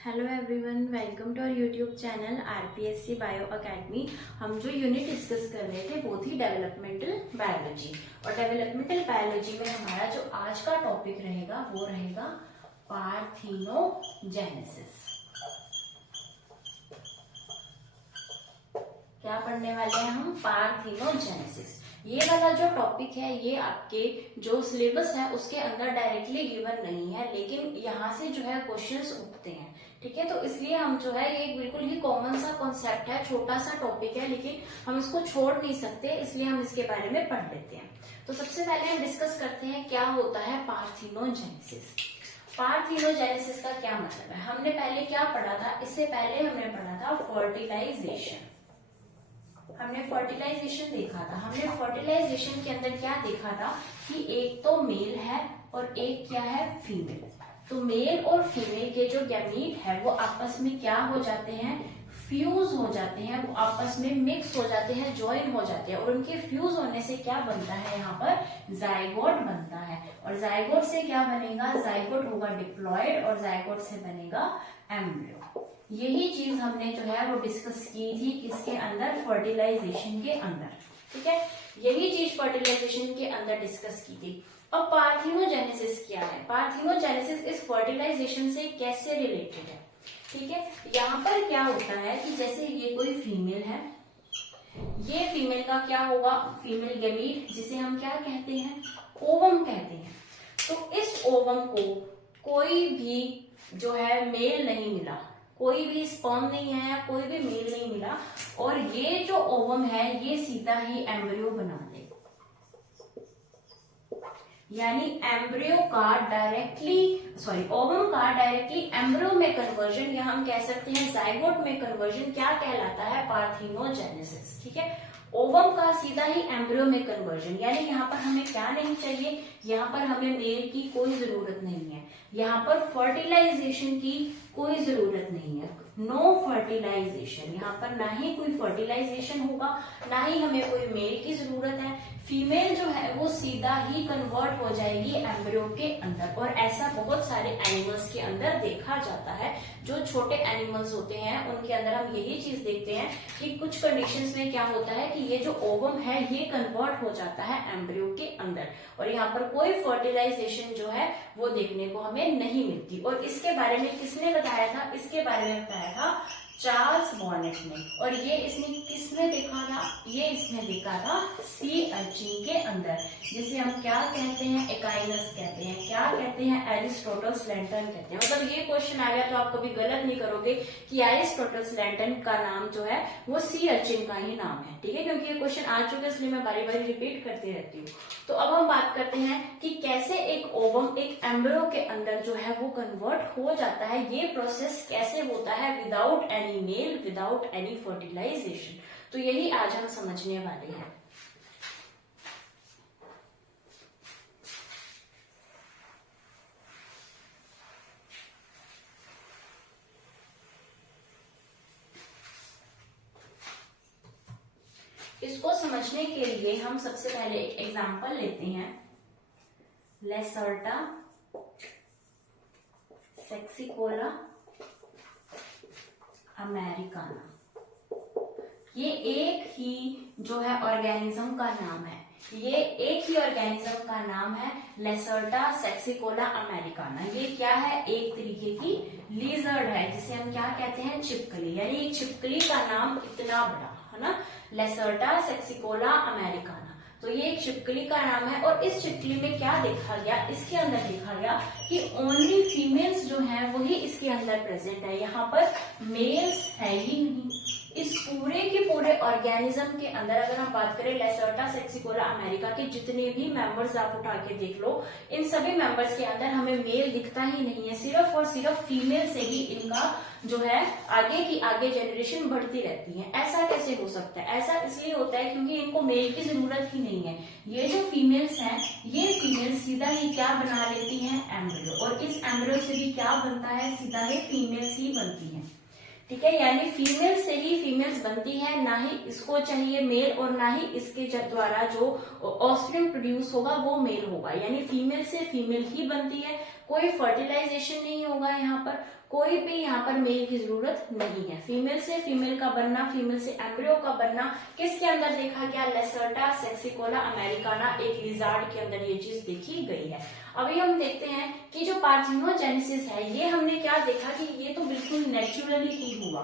Hello everyone, welcome to our YouTube channel RPSC bio academy. हम जो unit discuss कर रहे थे वो थी डेवलपमेंटल बायोलॉजी। और डेवलपमेंटल बायोलॉजी में हमारा जो आज का टॉपिक रहेगा वो रहेगा पार्थिनोजेनेसिस। क्या पढ़ने वाले हैं हम? पार्थिनोजेनेसिस। ये वाला जो टॉपिक है ये आपके जो सिलेबस है उसके अंदर डायरेक्टली गिवन नहीं है, लेकिन यहाँ से जो है क्वेश्चंस उठते हैं। ठीक है, तो इसलिए हम जो है ये बिल्कुल ही कॉमन सा कॉन्सेप्ट है, छोटा सा टॉपिक है, लेकिन हम इसको छोड़ नहीं सकते, इसलिए हम इसके बारे में पढ़ लेते हैं। तो सबसे पहले हम डिस्कस करते हैं क्या होता है पार्थिनोजेनेसिस। पार्थिनोजेनेसिस का क्या मतलब है? हमने पहले क्या पढ़ा था? इससे पहले हमने पढ़ा था फर्टिलाइजेशन। हमने फर्टिलाइजेशन देखा था। हमने फर्टिलाइजेशन के अंदर क्या देखा था कि एक तो मेल है और एक क्या है? फीमेल। तो मेल और फीमेल के जो गैमीट है वो आपस में क्या हो जाते हैं? फ्यूज हो जाते हैं, वो आपस में मिक्स हो जाते हैं, ज्वाइन हो जाते हैं, और उनके फ्यूज होने से क्या बनता है? यहाँ पर जाइगोट बनता है। और जाइगोट से क्या बनेगा? जाइगोट होगा डिप्लॉयड और जाइगोट से बनेगा एम्ब्रियो। यही चीज हमने जो है वो डिस्कस की थी किसके अंदर? फर्टिलाइजेशन के अंदर। ठीक है, यही चीज फर्टिलाइजेशन के अंदर डिस्कस की थी। अब पार्थिनोजेनेसिस क्या है? पार्थिनोजेनेसिस इस फर्टिलाइजेशन से कैसे रिलेटेड है? ठीक है, यहाँ पर क्या होता है कि जैसे ये कोई फीमेल है, ये फीमेल का क्या होगा? फीमेल गैमीट, जिसे हम क्या कहते हैं? ओवम कहते हैं। तो इस ओवम को कोई भी जो है मेल नहीं मिला, कोई भी स्पर्म नहीं है, कोई भी मेल नहीं मिला, और ये जो ओवम है ये सीधा ही एम्ब्रियो बना दे। यानी एम्ब्रियो का ओवम का डायरेक्टली एम्ब्रियो में कन्वर्जन, या हम कह सकते हैं जाइगोट में कन्वर्जन, क्या कहलाता है? पार्थिनोजेनेसिस। ठीक है, ओवम का सीधा ही एम्ब्रियो में कन्वर्जन। यानी यहाँ पर हमें क्या नहीं चाहिए? यहाँ पर हमें मेल की कोई जरूरत नहीं है, यहाँ पर फर्टिलाइजेशन की कोई जरूरत नहीं है। नो फर्टिलाइजेशन, यहाँ पर ना ही कोई फर्टिलाइजेशन होगा, ना ही हमें कोई मेल की जरूरत है। फीमेल जो है वो सीधा ही कन्वर्ट हो जाएगी एम्ब्रियो के अंदर। और ऐसा बहुत सारे एनिमल्स के अंदर देखा जाता है। जो छोटे एनिमल्स होते हैं उनके अंदर हम यही चीज देखते हैं कि कुछ कंडीशंस में क्या होता है कि ये जो ओवम है ये कन्वर्ट हो जाता है एम्ब्रियो के अंदर, और यहाँ पर कोई फर्टिलाइजेशन जो है वो देखने को हमें नहीं मिलती। और इसके बारे में किसने बताया था? इसके बारे में बताया था चार्ल्स बॉर्नेट ने। और ये इसने किसने देखा था? ये इसने देखा था सी अर्चिन के अंदर, जिसे हम क्या कहते हैं? एकाइनस कहते हैं। क्या कहते हैं? एरिस्टोटल्स लैंटर्न कहते हैं। मतलब ये क्वेश्चन आ गया तो आप कभी गलत नहीं करोगे कि एरिस्टोटल्स लैंटर्न का नाम जो है वो सी अर्चिन का ही नाम है। ठीक है, क्योंकि ये क्वेश्चन आ चुके हैं इसलिए मैं बारी बारी रिपीट करती रहती हूँ। तो अब हम बात करते हैं कि कैसे एक ओवम एक एम्ब्रियो के अंदर जो है वो कन्वर्ट हो जाता है। ये प्रोसेस कैसे होता है without any male, without any fertilisation. तो यही आज हम समझने वाले हैं। इसको समझने के लिए हम सबसे पहले एक एग्जांपल लेते हैं। लेसर्टा सेक्सिकोला अमेरिकाना। ये एक ही जो है ऑर्गेनिज्म का नाम है। ये एक ही ऑर्गेनिज्म का नाम है लेसर्टा सेक्सिकोला अमेरिकाना। ये क्या है? एक तरीके की लिजर्ड है, जिसे हम क्या कहते हैं? छिपकली। यानी एक छिपकली का नाम इतना बड़ा है ना, लेसर्टा सेक्सिकोला अमेरिकाना। तो ये एक छिपकली का नाम है। और इस छिपकली में क्या देखा गया? इसके अंदर देखा गया कि ओनली फीमेल्स जो हैं वही इसके अंदर प्रेजेंट है, यहाँ पर मेल्स है ही नहीं। इस पूरे के पूरे ऑर्गेनिज्म के अंदर अगर हम बात करें लेसर्टा सेक्सिकोला अमेरिका के जितने भी मेंबर्स आप उठा के देख लो, इन सभी मेंबर्स के अंदर हमें मेल दिखता ही नहीं है। सिर्फ और सिर्फ फीमेल से ही इनका जो है आगे की आगे जनरेशन बढ़ती रहती है। ऐसा कैसे हो सकता है? ऐसा इसलिए होता है क्योंकि इनको मेल की जरूरत ही नहीं है। ये जो फीमेल्स हैं ये फीमेल सीधा ही क्या बना लेती हैं? एम्ब्रियो। और इस एम्ब्रियो से भी क्या बनता है? सीधा ही फीमेल्स ही बनती है। ठीक है, यानी फीमेल से ही फीमेल्स बनती है, ना ही इसको चाहिए मेल, और ना ही इसके द्वारा जो ऑफस्प्रिंग प्रोड्यूस होगा वो मेल होगा। यानी फीमेल से फीमेल ही बनती है, कोई फर्टिलाइजेशन नहीं होगा यहाँ पर, कोई भी यहाँ पर मेल की जरूरत नहीं है। फीमेल से फीमेल का बनना, फीमेल से एम्ब्रियो का बनना किसके अंदर देखा गया? लेसर्टा सेक्सिकोला अमेरिकाना, एक लिजार्ड के अंदर ये चीज देखी गई है। अभी हम देखते हैं कि जो पार्थिनोजेनेसिस है ये हमने क्या देखा कि ये तो बिल्कुल नेचुरली ही हुआ।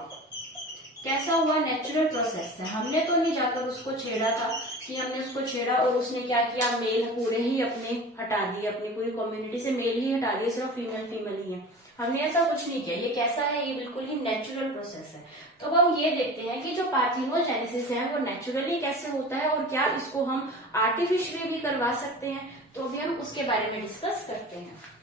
कैसा हुआ? नेचुरल प्रोसेस है। हमने तो नहीं जाकर उसको छेड़ा था कि हमने उसको छेड़ा और उसने क्या किया, मेल पूरे ही अपने हटा दिए, अपनी पूरी कम्युनिटी से मेल ही हटा दिए, सिर्फ फीमेल फीमेल ही है। हमने ऐसा कुछ नहीं किया। ये कैसा है? ये बिल्कुल ही नेचुरल प्रोसेस है। तो अब हम ये देखते हैं कि जो पार्थिनोजेनेसिस है वो नेचुरली कैसे होता है और क्या इसको हम आर्टिफिशियली भी करवा सकते हैं। तो अभी हम उसके बारे में डिस्कस करते हैं।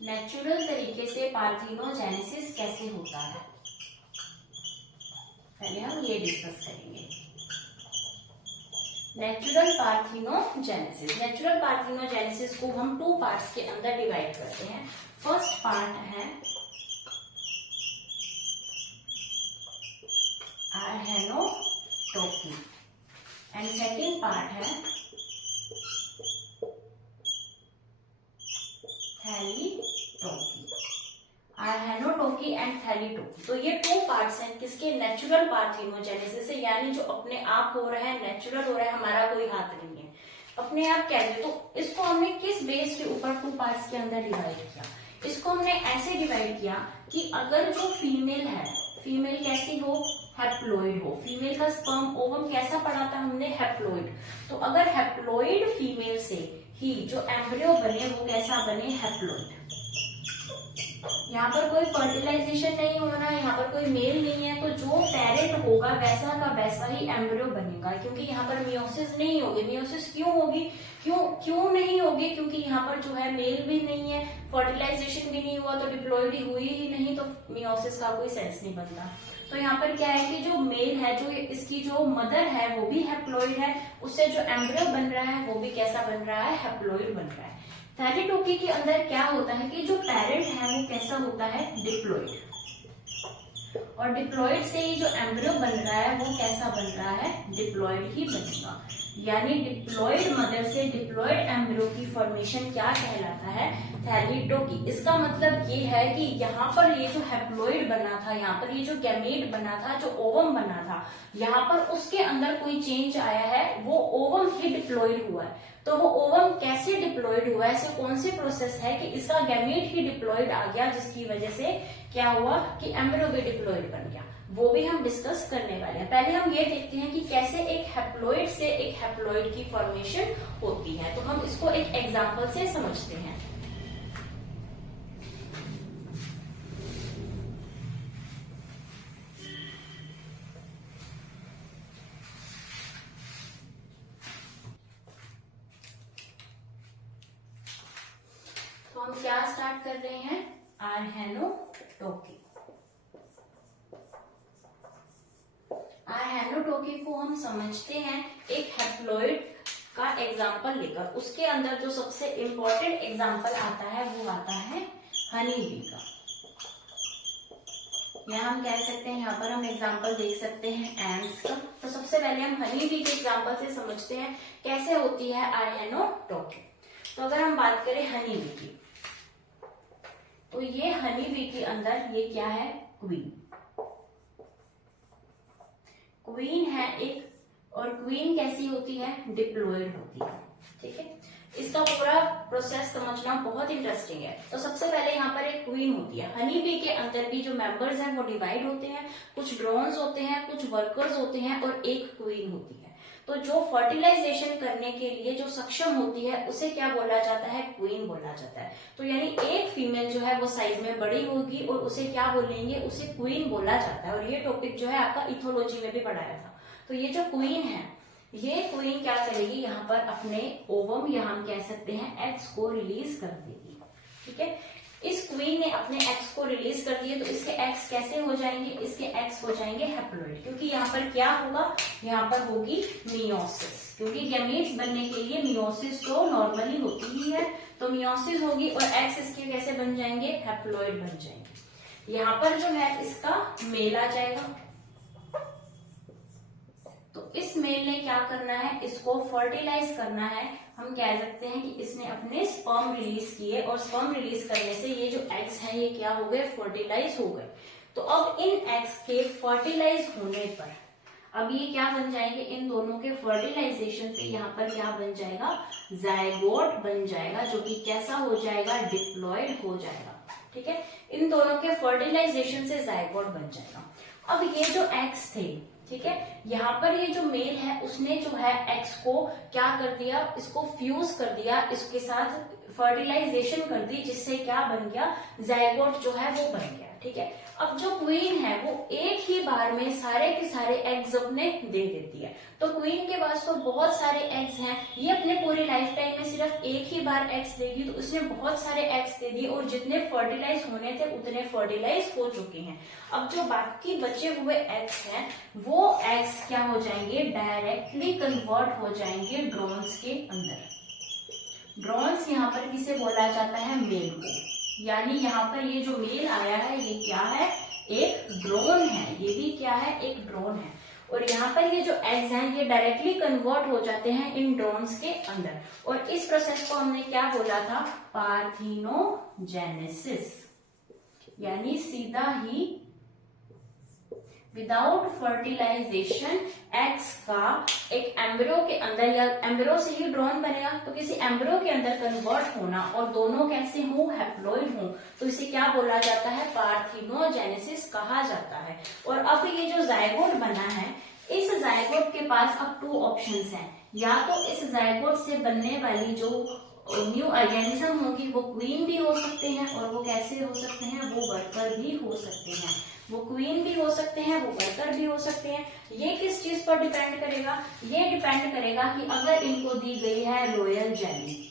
नेचुरल तरीके से पार्थिनोजेनेसिस कैसे होता है, पहले हम ये डिस्कस करेंगे। नेचुरल पार्थिनोजेनेसिस, नेचुरल पार्थिनोजेनेसिस को हम 2 पार्ट्स के अंदर डिवाइड करते हैं। फर्स्ट पार्ट है आर्हेनोटोकी एंड सेकेंड पार्ट है थैलीटोकी। आर्हेनोटोकी एंड थैलीटोकी, तो ये 2 पार्ट्स हैं किसके? नेचुरल पार्थिनोजेनेसिस से, यानी जो अपने आप हो रहा है, नेचुरल हो रहा है, हमारा कोई हाथ नहीं है, अपने आप कैसे। तो इसको हमने किस बेस के ऊपर 2 पार्ट्स के अंदर डिवाइड किया? इसको हमने ऐसे डिवाइड किया कि अगर जो फीमेल है, फीमेल कैसी हो? हैप्लॉइड हो। फीमेल का स्पर्म ओवम कैसा पढ़ा था हमने? हैप्लॉइड। तो अगर हैप्लॉइड फीमेल से ही जो एम्ब्रियो बने वो कैसा बने? हैप्लॉइड। यहाँ पर कोई फर्टिलाइजेशन नहीं होना, यहाँ पर कोई मेल नहीं है, तो जो पेरेंट होगा वैसा का वैसा ही एम्ब्रियो बनेगा, क्योंकि यहाँ पर मियोसिस नहीं होगी। मियोसिस क्यों होगी? क्यों नहीं होगी? क्योंकि यहाँ पर जो है मेल भी नहीं है, फर्टिलाइजेशन भी नहीं हुआ, तो डिप्लॉइड हुई ही नहीं, तो मियोसिस का कोई सेंस नहीं बनता। तो यहाँ पर क्या है कि जो मेल है, जो इसकी जो मदर है वो भी हैप्लॉइड है, उससे जो एम्ब्रियो बन रहा है वो भी कैसा बन रहा है? हैप्लॉइड बन रहा है। थैलीटोकी के अंदर क्या होता है कि जो पेरेंट है वो कैसा होता है? डिप्लॉइड। और डिप्लॉइड से ही जो एम्ब्रियो बन रहा है वो कैसा बन रहा है? डिप्लॉइड ही बनेगा। यानी डिप्लॉइड मदर से डिप्लॉइड एम्ब्रियो की फॉर्मेशन क्या कहलाता है? थैलीटोकी। इसका मतलब ये है कि यहाँ पर ये जो हैप्लॉइड बना था, यहाँ पर ये जो गैमेट बना था, जो ओवम बना था, यहाँ पर उसके अंदर कोई चेंज आया है, वो ओवम ही डिप्लॉइड हुआ है। तो वो ओवम कैसे डिप्लॉइड हुआ है? ऐसे कौन सी प्रोसेस है कि इसका गैमेट ही डिप्लॉइड आ गया, जिसकी वजह से क्या हुआ कि एम्ब्रियो भी डिप्लॉइड बन गया, वो भी हम डिस्कस करने वाले हैं। पहले हम ये देखते हैं कि कैसे एक हैप्लॉइड से एक हैप्लॉइड की फॉर्मेशन होती है। तो हम इसको एक एग्जांपल से समझते हैं। तो हम क्या स्टार्ट कर रहे हैं? आर्हेनोटोकी। आर्हेनोटोकी को हम समझते हैं एक हैप्लॉइड का एग्जाम्पल लेकर। उसके अंदर जो सबसे इंपॉर्टेंट एग्जाम्पल आता है वो आता है हनी बी का। या हम कह सकते हैं, यहाँ पर हम एग्जाम्पल देख सकते हैं एंड्स का। तो सबसे पहले हम हनी बी के एग्जाम्पल से समझते हैं कैसे होती है आर्हेनोटोकी। तो अगर हम बात करें हनी बी की, तो ये हनी बी के अंदर ये क्या है? क्वीन। क्वीन है एक, और क्वीन कैसी होती है? डिप्लॉइड होती है। ठीक है, इसका पूरा प्रोसेस समझना बहुत इंटरेस्टिंग है। तो सबसे पहले यहाँ पर एक क्वीन होती है। हनी बी के अंदर भी जो मेंबर्स हैं वो डिवाइड होते हैं, कुछ ड्रोन्स होते हैं, कुछ वर्कर्स होते हैं, और एक क्वीन होती है। तो जो फर्टिलाइजेशन करने के लिए जो सक्षम होती है उसे क्या बोला जाता है? क्वीन बोला जाता है। तो यानी एक फीमेल जो है वो साइज में बड़ी होगी और उसे क्या बोलेंगे? उसे क्वीन बोला जाता है। और ये टॉपिक जो है आपका इथोलॉजी में भी पढ़ाया था। तो ये जो क्वीन है, ये क्वीन क्या करेगी? यहाँ पर अपने ओवम या हम कह सकते हैं एग्स को रिलीज कर देगी। ठीक है, इस क्वीन ने अपने एग्स को रिलीज कर दिए, तो इसके एग्स कैसे हो जाएंगे? इसके एग्स हो जाएंगे हैप्लॉइड, क्योंकि यहाँ पर क्या होगा? यहाँ पर होगी मियोसिस, क्योंकि गैमेट्स बनने के लिए मियोसिस तो नॉर्मली होती ही है। तो मियोसिस होगी और एग्स इसके कैसे बन जाएंगे? हैप्लॉइड बन जाएंगे। यहाँ पर जो है इसका मेल आ जाएगा। तो इस मेल ने क्या करना है, इसको फर्टिलाइज करना है। हम कह सकते हैं कि इसने अपने स्पर्म रिलीज किए और स्पर्म रिलीज करने से ये जो एग्स हैं ये क्या हो गए, फर्टिलाइज हो गए। तो अब इन एग्स के फर्टिलाइज होने पर अब ये क्या बन जाएंगे, इन दोनों के फर्टिलाइजेशन से यहाँ पर क्या बन जाएगा, जायगोट बन जाएगा, जो कि कैसा हो जाएगा, डिप्लॉयड हो जाएगा। ठीक है, इन दोनों के फर्टिलाइजेशन से जायगोट बन जाएगा। अब ये जो एग्स थे, ठीक है, यहाँ पर ये जो मेल है उसने जो है एग्स को क्या कर दिया, इसको फ्यूज कर दिया, इसके साथ फर्टिलाइजेशन कर दी, जिससे क्या बन गया, जायगोट जो है वो बन गया। ठीक है, अब जो क्वीन है वो एक ही बार में सारे के सारे एग्स अपने दे देती है। तो क्वीन के पास तो बहुत सारे एग्स हैं, ये अपने पूरी लाइफ टाइम में सिर्फ एक ही बार एग्स देगी, तो उसने बहुत सारे एग्स दे दिए और जितने फर्टिलाइज होने थे उतने फर्टिलाइज हो चुके हैं। अब जो बाकी बचे हुए एग्स हैं वो एग्स क्या हो जाएंगे, डायरेक्टली कन्वर्ट हो जाएंगे ड्रोन्स के अंदर। ड्रोन्स यहाँ पर किसे बोला जाता है, मेल को। यानी यहाँ पर ये जो मेल आया है ये क्या है, एक ड्रोन है, ये भी क्या है, एक ड्रोन है। और यहाँ पर ये जो एग्स हैं ये डायरेक्टली कन्वर्ट हो जाते हैं इन ड्रोन्स के अंदर। और इस प्रोसेस को हमने क्या बोला था, पार्थिनोजेनेसिस। यानी सीधा ही विदाउट फर्टिलाइजेशन एग्स का एक एम्ब्रियो के अंदर, या एम्ब्रियो से ही ड्रोन बनेगा, तो किसी एम्ब्रियो के अंदर कन्वर्ट होना और दोनों कैसे हो, हैप्लॉइड हो, तो इसे क्या बोला जाता है, पार्थिनोजेनेसिस कहा जाता है। और अब ये जो जायगोट बना है, इस जायगोट के पास अब 2 ऑप्शंस हैं। या तो इस जायगोट से बनने वाली जो न्यू ऑर्गेनिज्म होगी वो क्वीन भी हो सकते हैं, और वो कैसे हो सकते हैं, वो वर्कर भी हो सकते हैं। वो क्वीन भी हो सकते हैं, वो वर्कर भी हो सकते हैं। ये किस चीज पर डिपेंड करेगा, ये डिपेंड करेगा कि अगर इनको दी गई है रॉयल जेली,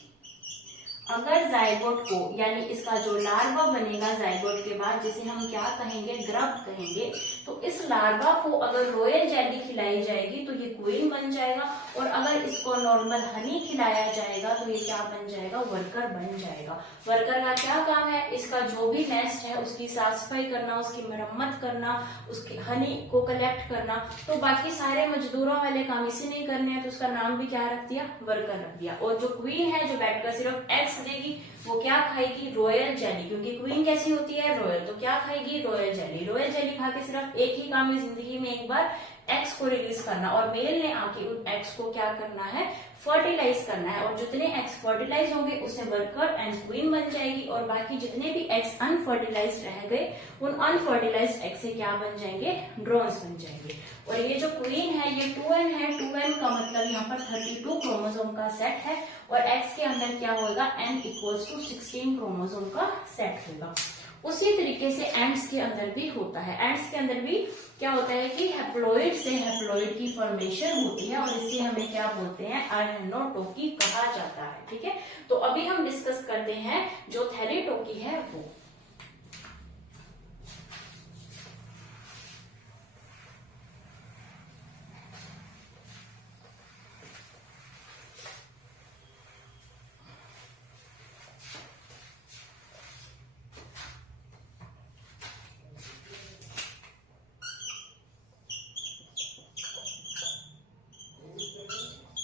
अगर जायगोट को, यानी इसका जो लार्वा बनेगा जायगोट के बाद, जिसे हम क्या कहेंगे, ग्रब कहेंगे, तो इस लार्वा को अगर रॉयल जेली खिलाई जाएगी तो ये क्वीन बन जाएगा, और अगर इसको नॉर्मल हनी खिलाया जाएगा तो ये क्या बन जाएगा, वर्कर बन जाएगा। वर्कर का क्या काम है, इसका जो भी नेस्ट है उसकी साफ सफाई करना, उसकी मरम्मत करना, उसके हनी को कलेक्ट करना। तो बाकी सारे मजदूरों वाले काम इसे नहीं करने हैं, तो उसका नाम भी क्या रख दिया, वर्कर रख दिया। और जो क्वीन है जो बैठकर सिर्फ एग्स देगी, वो क्या खाएगी, रॉयल जेली, क्योंकि क्वीन कैसी होती है, रॉयल, तो क्या खाएगी, रॉयल जेली। रॉयल जेली खा के सिर्फ एक ही काम है जिंदगी में, एक बार एग्स को रिलीज करना, और मेल ने आके उन एग्स को क्या करना है, फर्टिलाइज करना है। और जितने एग्स फर्टिलाइज होंगे उससे वर्कर एंड क्वीन बन जाएगी, और बाकी जितने भी एग्स अनफर्टिलाइज रह गए उन अनफर्टिलाइज एग से क्या बन जाएंगे, ड्रोन्स बन जाएंगे। और ये जो क्वीन है ये 2n है, 2n का मतलब यहाँ पर 32 क्रोमोसोम का सेट है, और एग्स के अंदर क्या होगा, n = 16 क्रोमोसोम का सेट होगा। उसी तरीके से एंड्स के अंदर भी होता है। एंड्स के अंदर भी क्या होता है कि हैप्लॉइड से हैप्लॉइड की फॉर्मेशन होती है, और इसे हमें क्या बोलते हैं, अनहेनोटोकी कहा जाता है। ठीक है, तो अभी हम डिस्कस करते हैं जो थैलीटोकी है वो।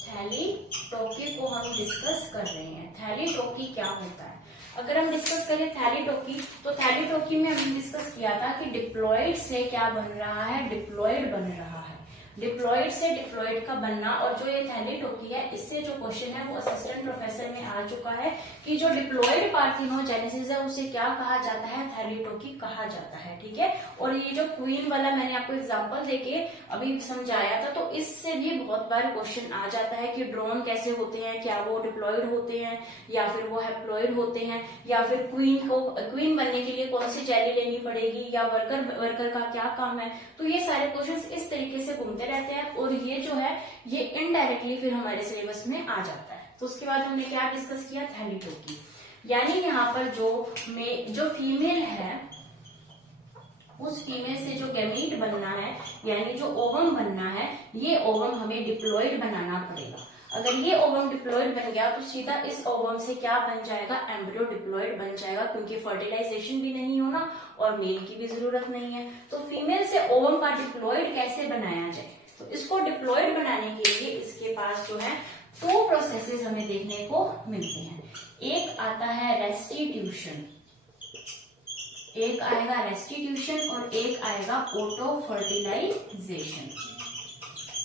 थैलीटोकी को हम डिस्कस कर रहे हैं। थैलीटोकी क्या होता है, अगर हम डिस्कस करें थैलीटोकी, तो थैलीटोकी में हमने डिस्कस किया था कि डिप्लॉइड से क्या बन रहा है, डिप्लॉइड बन रहा है। डिप्लॉइड से डिप्लॉइड का बनना, और जो ये थैलीटोकी है इससे जो क्वेश्चन है वो असिस्टेंट प्रोफेसर में आ चुका है कि जो डिप्लॉइड पार्थिनोजेनेसिस है उसे क्या कहा जाता है, थैलीटोकी कहा जाता है। ठीक है, और ये जो क्वीन वाला मैंने आपको एग्जांपल देके अभी समझाया था, तो इससे भी बहुत बार क्वेश्चन आ जाता है कि ड्रोन कैसे होते हैं, क्या वो डिप्लॉइड होते हैं या फिर वो हैप्लॉइड होते हैं, या फिर क्वीन बनने के लिए कौन सी जेली लेनी पड़ेगी, या वर्कर का क्या काम है। तो ये सारे क्वेश्चन इस तरीके से घूमते रहते हैं, और ये जो है ये इनडायरेक्टली फिर हमारे सिलेबस में आ जाता है। तो उसके बाद हमने क्या डिस्कस किया, थैलीटोकी। यानी यहाँ पर जो फीमेल है उस फीमेल से जो गैमीट बनना है, यानी जो ओवम बनना है, ये ओवम हमें डिप्लॉइड बनाना पड़ेगा। अगर ये ओवम डिप्लॉयड बन गया तो सीधा इस ओवम से क्या बन जाएगा, एम्ब्रियो डिप्लॉयड बन जाएगा, क्योंकि फर्टिलाइजेशन भी नहीं होना और मेल की भी जरूरत नहीं है। तो फीमेल से ओवम का डिप्लॉयड कैसे बनाया जाए, तो इसको डिप्लॉयड बनाने के लिए इसके पास जो है 2 प्रोसेसेस हमें देखने को मिलते हैं। एक आता है रेस्टिट्यूशन, एक आएगा रेस्टिट्यूशन और एक आएगा ऑटो फर्टिलाइजेशन।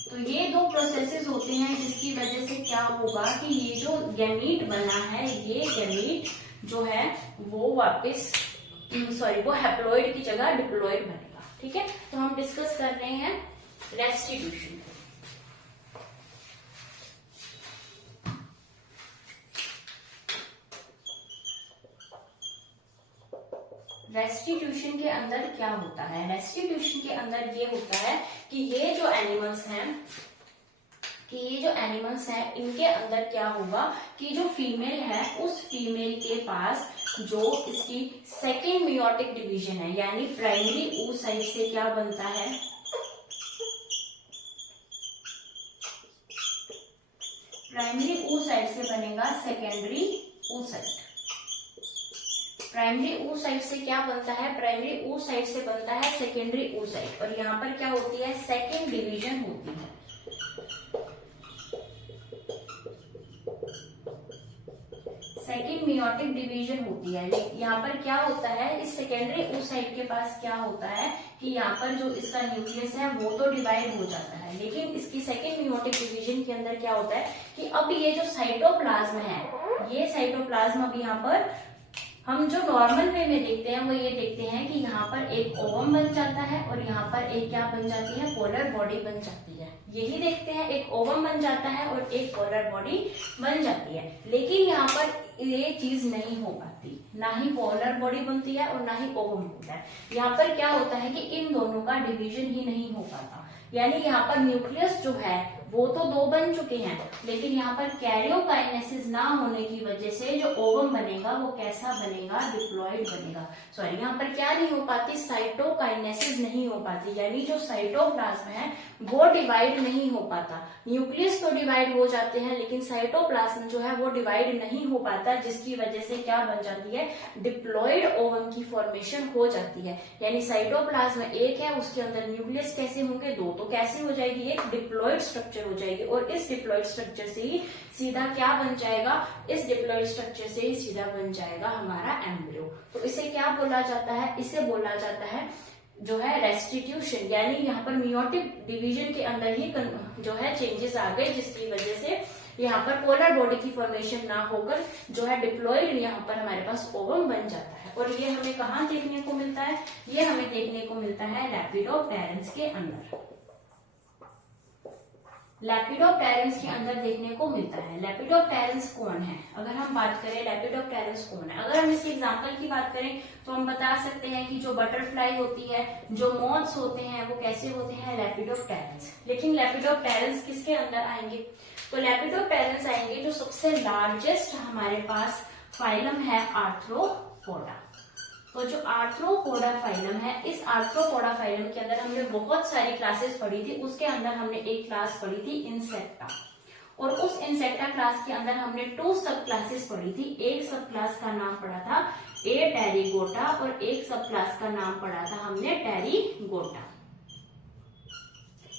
तो ये 2 प्रोसेसेस होते हैं जिसकी वजह से क्या होगा कि ये जो गैमीट बना है, ये गैमीट जो है वो वापस वो हैप्लॉइड की जगह डिप्लॉयड बनेगा। ठीक है, तो हम डिस्कस कर रहे हैं रेस्टिट्यूशन। रेस्टिट्यूशन के अंदर क्या होता है, रेस्टिट्यूशन के अंदर ये होता है कि ये जो एनिमल्स हैं इनके अंदर क्या होगा कि जो फीमेल है उस फीमेल के पास जो इसकी सेकेंड मियोटिक डिवीजन है, यानी प्राइमरी oocyte से क्या बनता है, प्राइमरी oocyte से बनेगा सेकेंडरी oocyte। प्राइमरी oocyte से क्या बनता है, प्राइमरी oocyte से बनता है सेकेंडरी oocyte, और यहाँ पर क्या होती है, सेकेंड डिवीजन होती है। सेकेंड मियोटिक डिवीजन होती है। यहाँ पर क्या होता है, इस सेकेंडरी oocyte के पास क्या होता है कि यहाँ पर जो इसका न्यूक्लियस है वो तो डिवाइड हो जाता है, लेकिन इसकी सेकेंड मियोटिक डिवीजन के अंदर क्या होता है कि अब ये जो साइटोप्लाज्म है, ये साइटोप्लाज्म अब यहाँ पर हम जो नॉर्मल वे में देखते हैं वो ये देखते हैं कि यहाँ पर एक ओवम बन जाता है और यहाँ पर एक क्या बन जाती है, पोलर बॉडी बन जाती है। यही देखते हैं, एक ओवम बन जाता है और एक पोलर बॉडी बन जाती है। लेकिन यहाँ पर ये चीज नहीं हो पाती, ना ही पोलर बॉडी बनती है और ना ही ओवम होता है। यहाँ पर क्या होता है कि इन दोनों का डिवीजन ही नहीं हो पाता, यानी यहाँ पर न्यूक्लियस जो है वो तो 2 बन चुके हैं, लेकिन यहाँ पर कैरियोकाइनेसिस ना होने की वजह से जो ओवम बनेगा वो कैसा बनेगा, डिप्लॉयड बनेगा। सॉरी, यहाँ पर क्या नहीं हो पाती, साइटोकाइनेसिस नहीं हो पाती, यानी जो साइटोप्लाज्म है वो डिवाइड नहीं हो पाता। न्यूक्लियस तो डिवाइड हो जाते हैं लेकिन साइटोप्लाज्म जो है वो डिवाइड नहीं हो पाता, जिसकी वजह से क्या बन जाती है, डिप्लॉयड ओवम की फॉर्मेशन हो जाती है। यानी साइटोप्लाज्म एक है, उसके अंदर न्यूक्लियस कैसे होंगे, 2, तो कैसे हो जाएगी, एक डिप्लॉयड स्ट्रक्चर हो जाएगी। और इस डिप्लॉयड स्ट्रक्चर से ही सीधा क्या बन जाएगा, इस डिप्लॉयड स्ट्रक्चर से ही सीधा बन जाएगा हमारा एम्ब्रियो। तो इसे क्या बोला जाता है, इसे बोला जाता है जो है रेस्टिट्यूशन, यानी यहाँ पर मियोटिक डिवीजन के अंदर ही जो है चेंजेस आ गए, जिसकी वजह से यहाँ पर पोलर बॉडी की फॉर्मेशन ना होकर जो है डिप्लॉयड यहाँ पर हमारे पास ओवम बन जाता है। और ये हमें कहाँ देखने को मिलता है, ये हमें देखने को मिलता है लेपिडोप्टेरन्स के अंदर। लेपिडोप्टेरन्स के अंदर देखने को मिलता है। लेपिडोप्टेरन्स कौन है, अगर हम बात करें लेपिडोप्टेरन्स कौन है, अगर हम इसके एग्जांपल की बात करें तो हम बता सकते हैं कि जो बटरफ्लाई होती है, जो मॉथ्स होते हैं, वो कैसे होते हैं, लेपिडोप्टेरन्स। लेकिन लेपिडोप्टेरन्स किसके अंदर आएंगे, तो लेपिडोप्टेरन्स आएंगे जो सबसे लार्जेस्ट हमारे पास फाइलम है, आर्थ्रोपोडा। तो जो आर्थ्रोपोडा फाइलम है, इस आर्थ्रोपोडा फाइलम के अंदर हमने बहुत सारी क्लासेस पढ़ी थी। उसके अंदर हमने एक क्लास पढ़ी थी इंसेक्टा, और उस इंसेक्टा क्लास के अंदर हमने 2 सब क्लासेस पढ़ी थी। एक सब क्लास का नाम पढ़ा था ए टेरिगोटा और एक सब क्लास का नाम पढ़ा था हमने Pterygota.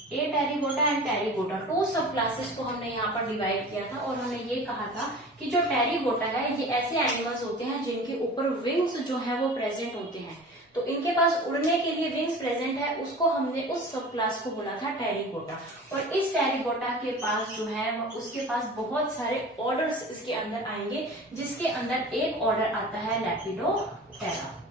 A Pterygota and Pterygota 2 सब क्लासेस को हमने यहाँ पर डिवाइड किया था, और हमने ये कहा था कि जो टेरिगोटा है ये ऐसे एनिमल्स होते हैं जिनके ऊपर विंग्स जो है वो प्रेजेंट होते हैं। तो इनके पास उड़ने के लिए विंग्स प्रेजेंट है, उसको हमने उस सब क्लास को बोला था टेरिगोटा। और इस टेरिगोटा के पास जो है उसके पास बहुत सारे ऑर्डर्स इसके अंदर आएंगे, जिसके अंदर एक ऑर्डर आता है लेपिडोप्टेरा।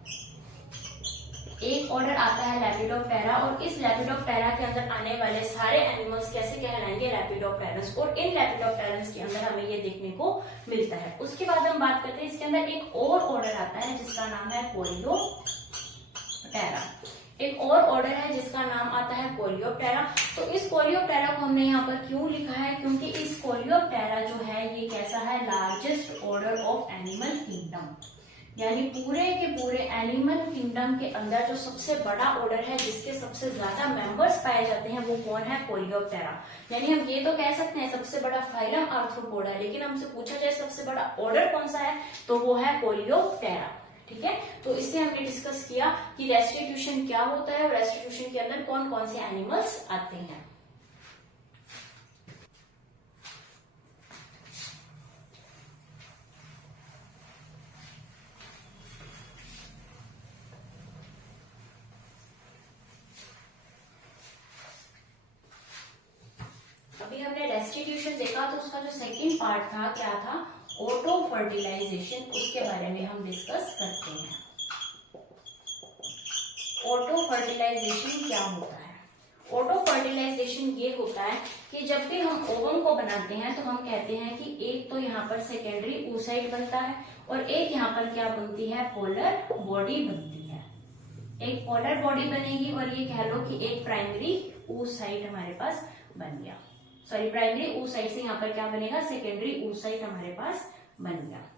एक ऑर्डर आता है लेपिडोप्टेरा, और इस लेपिडोप्टेरा के अंदर आने वाले सारे एनिमल्स कैसे कहलाएंगे, लेपिडोप्टेरन्स। और इन लेपिडोप्टेरन्स के अंदर हमें ये देखने को मिलता है। उसके बाद हम बात करते हैं, इसके अंदर एक और ऑर्डर आता है जिसका नाम है कोलियोप्टेरा। एक और ऑर्डर है जिसका नाम आता है कोलियोप्टेरा। तो इस कोलियोप्टेरा को हमने यहाँ पर क्यों लिखा है, क्योंकि इस कोलियोप्टेरा जो है ये कैसा है, largest order of animal kingdom. यानी पूरे के पूरे एनिमल किंगडम के अंदर जो सबसे बड़ा ऑर्डर है, जिसके सबसे ज्यादा मेंबर्स पाए जाते हैं, वो कौन है? कोलियोप्टेरा। यानी हम ये तो कह सकते हैं सबसे बड़ा फाइलम आर्थ्रोपोडा है, लेकिन हमसे पूछा जाए सबसे बड़ा ऑर्डर कौन सा है, तो वो है कोलियोप्टेरा। ठीक है, तो इससे हमने डिस्कस किया कि रेस्टिट्यूशन क्या होता है और रेस्टिट्यूशन के अंदर कौन कौन से एनिमल्स आते हैं। अभी हमने रेस्टिट्यूशन देखा, तो उसका जो सेकंड पार्ट था क्या था? Auto fertilisation. उसके बारे में हम डिस्कस करते हैं। ऑटो फर्टिलाइजेशन क्या होता है? ऑटो फर्टिलाइजेशन ये होता है कि जब भी हम ओवम को बनाते हैं तो हम कहते हैं कि एक तो यहाँ पर सेकेंडरी oocyte बनता है और एक यहाँ पर क्या बनती है? पोलर बॉडी बनती है। एक पोलर बॉडी बनेगी और ये कह लो कि एक प्राइमरी oocyte हमारे पास बन गया। सॉरी, प्राइमरी oocyte से यहाँ पर क्या बनेगा? सेकेंडरी oocyte हमारे पास बन गया।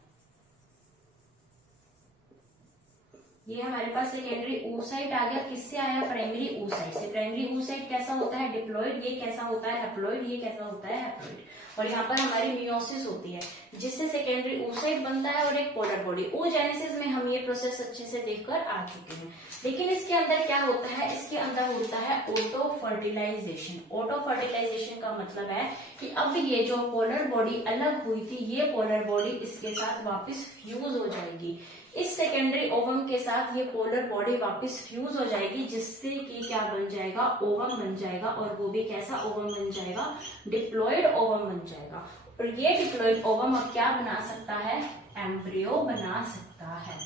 ये हमारे पास सेकेंडरी oocyte आ गया। किससे आया? प्राइमरी oocyte से। प्राइमरी oocyte कैसा होता है? डिप्लॉइड। ये कैसा होता है? हैप्लॉइड। ये कैसा होता है? हैप्लॉइड। और यहाँ पर हमारी मियोसिस होती है, जिससे सेकेंडरी oocyte बनता है और एक पोलर बॉडी। oogenesis में हम ये प्रोसेस अच्छे से देखकर आ चुके हैं। लेकिन इसके अंदर क्या होता है? इसके अंदर होता है ऑटो फर्टिलाइजेशन। ऑटो फर्टिलाइजेशन का मतलब है कि अब ये जो पोलर बॉडी अलग हुई थी, ये पोलर बॉडी इसके साथ वापस फ्यूज हो जाएगी। इस सेकेंडरी ओवम के साथ ये पोलर बॉडी वापस फ्यूज हो जाएगी, जिससे कि क्या बन जाएगा? ओवम बन जाएगा। और वो भी कैसा ओवम बन जाएगा? डिप्लॉइड ओवम बन जाएगा। और ये डिप्लॉइड ओवम अब क्या बना सकता है? एम्ब्रियो बना सकता है।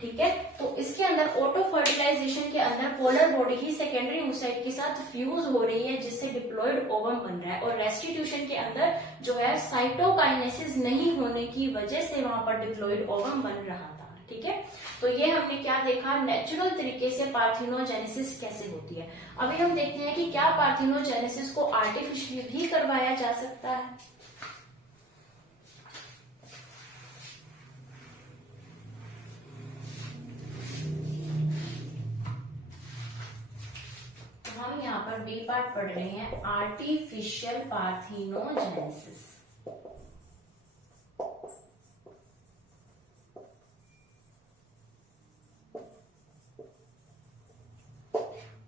ठीक है, तो इसके अंदर ऑटो फर्टिलाइजेशन के अंदर पोलर बॉडी ही सेकेंडरी oocyte के साथ फ्यूज हो रही है, जिससे डिप्लॉइड ओवम बन रहा है। और रेस्टिट्यूशन के अंदर जो है साइटोकाइनेसिस नहीं होने की वजह से वहां पर डिप्लॉइड ओवम बन रहा था। ठीक है, तो ये हमने क्या देखा? नेचुरल तरीके से पार्थिनोजेनेसिस कैसे होती है। अभी हम देखते हैं कि क्या पार्थिनोजेनेसिस को आर्टिफिशियली भी करवाया जा सकता है। हम यहाँ पर बी पार्ट पढ़ रहे हैं, आर्टिफिशियल पार्थिनोजेनेसिस।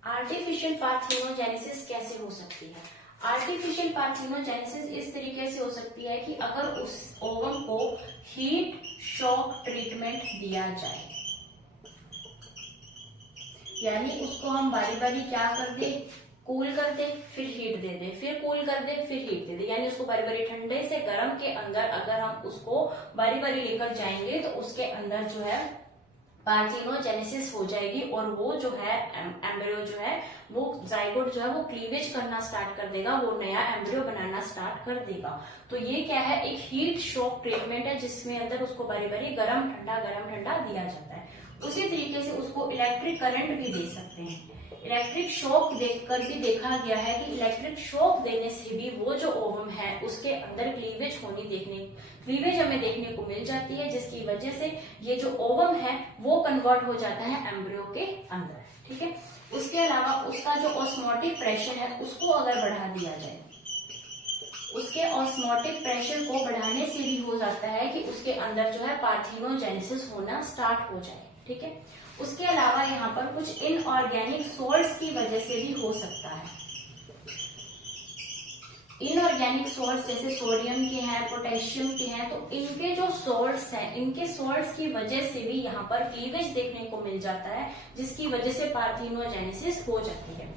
आर्टिफिशियल पार्थिनोजेनेसिस कैसे हो सकती है? आर्टिफिशियल पार्थिनोजेनेसिस इस तरीके से हो सकती है कि अगर उस ओवम को हीट शॉक ट्रीटमेंट दिया जाए, यानी उसको हम बारी बारी क्या कर दे? कूल कर दे, फिर हीट दे दे, फिर कूल कर दे, फिर हीट दे दे। यानी उसको बारी बारी ठंडे से गर्म के अंदर अगर हम उसको बारी बारी लेकर जाएंगे तो उसके अंदर जो है पार्थिनोजेनेसिस हो जाएगी। और वो जो है एम्ब्रियो जो है वो जाइगोट जो है वो क्लीवेज करना स्टार्ट कर देगा, वो नया एम्ब्रियो बनाना स्टार्ट कर देगा। तो ये क्या है? एक हीट शॉक ट्रीटमेंट है, जिसमें अंदर उसको बारी बारी गरम ठंडा दिया जाता है। उसी तरीके से उसको इलेक्ट्रिक करंट भी दे सकते हैं। इलेक्ट्रिक शॉक देखकर भी देखा गया है कि इलेक्ट्रिक शॉक देने से भी वो जो ओवम है उसके अंदर क्लीवेज हमें देखने को मिल जाती है, जिसकी वजह से ये जो ओवम है वो कन्वर्ट हो जाता है एम्ब्रियो के अंदर। ठीक है, उसके अलावा उसका जो ऑस्मोटिक प्रेशर है उसको अगर बढ़ा दिया जाए, उसके ऑस्मोटिक प्रेशर को बढ़ाने से भी हो जाता है कि उसके अंदर जो है पार्थिनोजेनेसिस होना स्टार्ट हो जाए। ठीक है, उसके अलावा यहाँ पर कुछ इनऑर्गेनिक सोल्ट्स की वजह से भी हो सकता है। इनऑर्गेनिक सोल्ट्स जैसे सोडियम के हैं, पोटेशियम के हैं, तो इनके जो सोल्ट्स हैं, इनके सोल्ट्स की वजह से भी यहाँ पर क्लीवेज देखने को मिल जाता है, जिसकी वजह से पार्थिनोजेनेसिस हो जाती है।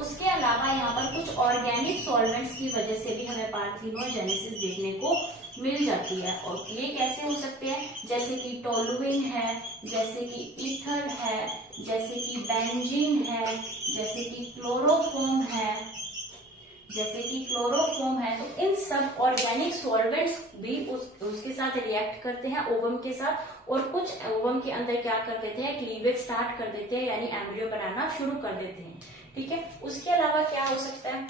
उसके अलावा यहाँ पर कुछ ऑर्गेनिक सॉल्वेंट्स की वजह से भी हमें पार्थिनोजेनेसिस देखने को मिल जाती है। और ये कैसे हो सकते हैं? जैसे कि टोलुइन है, जैसे कि ईथर है, जैसे कि बेंजीन है, जैसे कि क्लोरोफॉर्म है, तो इन सब ऑर्गेनिक सॉल्वेंट्स भी उसके साथ रिएक्ट करते हैं ओवम के साथ, और कुछ ओवम के अंदर क्या कर देते हैं? क्लीवेज स्टार्ट कर देते हैं, यानी एम्ब्रियो बनाना शुरू कर देते हैं। ठीक है, उसके अलावा क्या हो सकता है?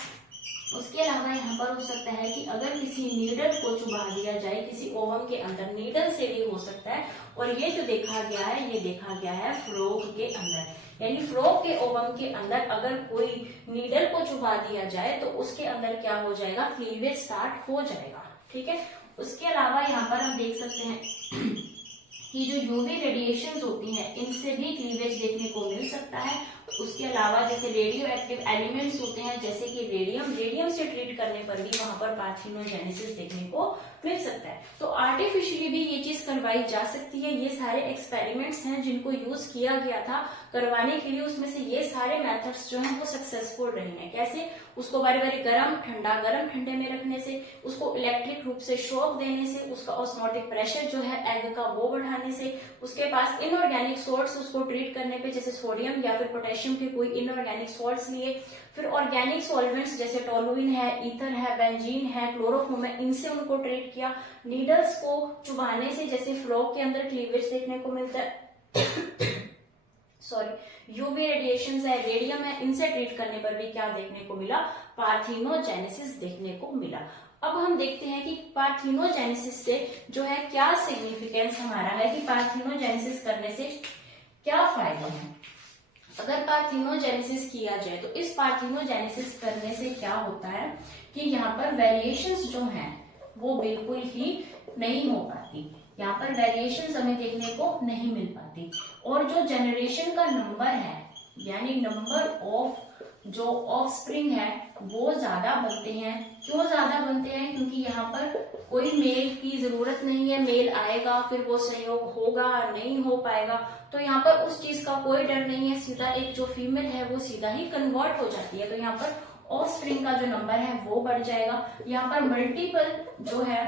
उसके अलावा यहाँ पर हो सकता है कि अगर किसी नीडल को चुभा दिया जाए किसी ओवम के अंदर, नीडल से भी हो सकता है। और ये जो देखा गया है, ये देखा गया है फ्रॉग के अंदर, यानी फ्रॉग के ओवम के अंदर अगर कोई नीडल को चुभा दिया जाए तो उसके अंदर क्या हो जाएगा, क्लीवेज स्टार्ट हो जाएगा। ठीक है। उसके अलावा यहाँ पर हम देख सकते हैं कि जो यूवी रेडिएशंस होती हैं इनसे भी क्लीवेज देखने को मिल सकता है। उसके अलावा जैसे रेडियो एक्टिव एलिमेंट्स होते हैं जैसे कि रेडियम से ट्रीट करने पर भी वहां पर पार्थिनोजेनेसिस देखने को मिल सकता है। तो आर्टिफिशियली भी ये चीज करवाई जा सकती है। ये सारे एक्सपेरिमेंट्स हैं जिनको यूज किया गया था करवाने के लिए, उसमें से ये सारे मेथड्स जो हैं वो सक्सेसफुल रहे हैं। कैसे, उसको बारी बारी गरम ठंडे में रखने से, उसको इलेक्ट्रिक रूप से शॉक देने से, उसका ऑस्मोटिक प्रेशर जो है एग का वो बढ़ाने से, उसके पास इनऑर्गेनिक सॉल्ट्स उसको ट्रीट करने पे जैसे सोडियम या फिर पोटेशियम के कोई इनऑर्गेनिक सॉल्ट्स लिए, फिर ऑर्गेनिक सॉल्वेंट्स जैसे टोलुइन है, ईथर है, बेंजीन है, क्लोरोफॉर्म है, इनसे उनको ट्रीट किया। नीडल्स को चुभाने से जैसे फ्रॉग के अंदर क्लीवेज देखने को मिलता है सॉरी यूवी रेडिएशन है, रेडियम है, इनसे ट्रीट करने पर भी क्या देखने को मिला, पार्थिनोजेनेसिस देखने को मिला। अब हम देखते हैं कि पार्थिनोजेनेसिस से जो है क्या सिग्निफिकेंस हमारा है, कि पार्थिनोजेनेसिस करने से क्या फायदा है। अगर पार्थिनोजेनेसिस किया जाए तो इस पार्थिनोजेनेसिस करने से क्या होता है कि यहाँ पर वेरिएशंस जो हैं वो बिल्कुल ही नहीं हो पाती, यहाँ पर वेरिएशंस हमें देखने को नहीं मिल पाती। और जो जनरेशन का नंबर है यानी नंबर ऑफ जो ऑफस्प्रिंग है वो ज्यादा बनते हैं। क्यों ज्यादा बनते हैं, क्योंकि यहाँ पर कोई मेल की जरूरत नहीं है, मेल आएगा फिर वो संयोग होगा नहीं हो पाएगा, तो यहाँ पर उस चीज का कोई डर नहीं है, सीधा एक जो फीमेल है वो सीधा ही कन्वर्ट हो जाती है। तो यहाँ पर ऑफस्प्रिंग का जो नंबर है वो बढ़ जाएगा। यहाँ पर मल्टीपल जो है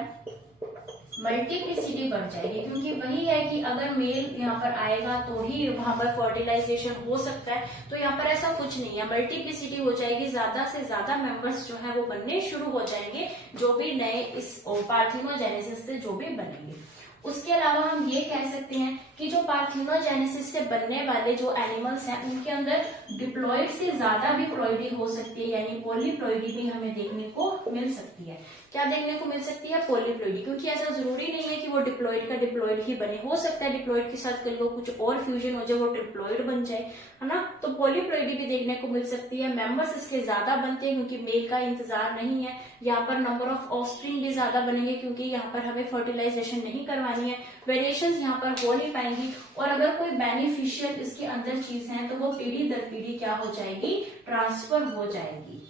मल्टीप्लिसिटी बढ़ जाएगी, क्योंकि वही है कि अगर मेल यहाँ पर आएगा तो ही वहां पर फर्टिलाइजेशन हो सकता है, तो यहाँ पर ऐसा कुछ नहीं है, मल्टीप्लिसिटी हो जाएगी, ज्यादा से ज्यादा मेंबर्स जो है वो बनने शुरू हो जाएंगे, जो भी नए इस पार्थिनोजेनेसिस से जो भी बनेंगे। उसके अलावा हम ये कह सकते हैं कि जो पार्थिनोजेनेसिस से बनने वाले जो एनिमल्स हैं उनके अंदर डिप्लॉइड से ज्यादा भी प्लॉइडी हो सकती है, यानी पॉलीप्लॉइडी भी हमें देखने को मिल सकती है। क्या देखने को मिल सकती है, पॉलीप्लॉइडी, क्योंकि ऐसा जरूरी नहीं है कि वो डिप्लॉइड का डिप्लॉइड ही बने, हो सकता है डिप्लॉइड के साथ कल को कुछ और फ्यूजन हो जाए वो ट्रिप्लॉइड बन जाए, है ना। तो पॉलीप्लॉइडी भी देखने को मिल सकती है। मेंबर्स इसके ज्यादा बनते हैं क्योंकि मेल का इंतजार नहीं है। यहाँ पर नंबर ऑफ ऑफस्प्रिंग भी ज्यादा बनेंगे क्योंकि यहाँ पर हमें फर्टिलाइजेशन नहीं करवानी है, वेरिएशंस यहाँ पर हो नहीं पाएंगी। और अगर कोई बेनिफिशियल इसके अंदर चीज है तो वो पीढ़ी दर पीढ़ी क्या हो जाएगी, ट्रांसफर हो जाएगी।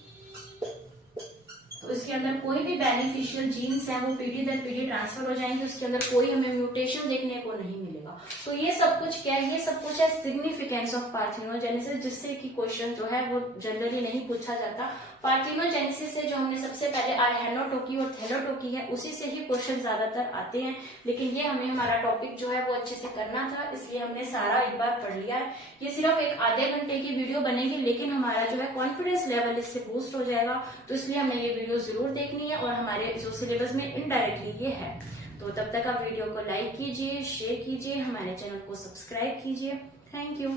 तो इसके अंदर कोई भी बेनिफिशियल जीन्स है वो पीढ़ी दर पीढ़ी ट्रांसफर हो जाएंगे, उसके अंदर कोई हमें म्यूटेशन देखने को नहीं मिलेगा। तो ये सब कुछ क्या है, ये सब कुछ है सिग्निफिकेंस ऑफ पार्थिनोजेनेसिस, जिससे कि क्वेश्चन जो है वो जनरली नहीं पूछा जाता। पार्थिनोजेनेसिस से जो हमने सबसे पहले आर्हेनोटोकी और थैलोटोकी है उसी से ही क्वेश्चन ज्यादातर आते हैं, लेकिन ये हमें हमारा टॉपिक जो है वो अच्छे से करना था, इसलिए हमने सारा एक बार पढ़ लिया है। ये सिर्फ एक आधे घंटे की वीडियो बनेगी, लेकिन हमारा जो है कॉन्फिडेंस लेवल इससे बूस्ट हो जाएगा, तो इसलिए हमें ये वीडियो जरूर देखनी है और हमारे जो सिलेबस में इनडायरेक्टली ये है। तो तब तक आप वीडियो को लाइक कीजिए, शेयर कीजिए, हमारे चैनल को सब्सक्राइब कीजिए। Thank you.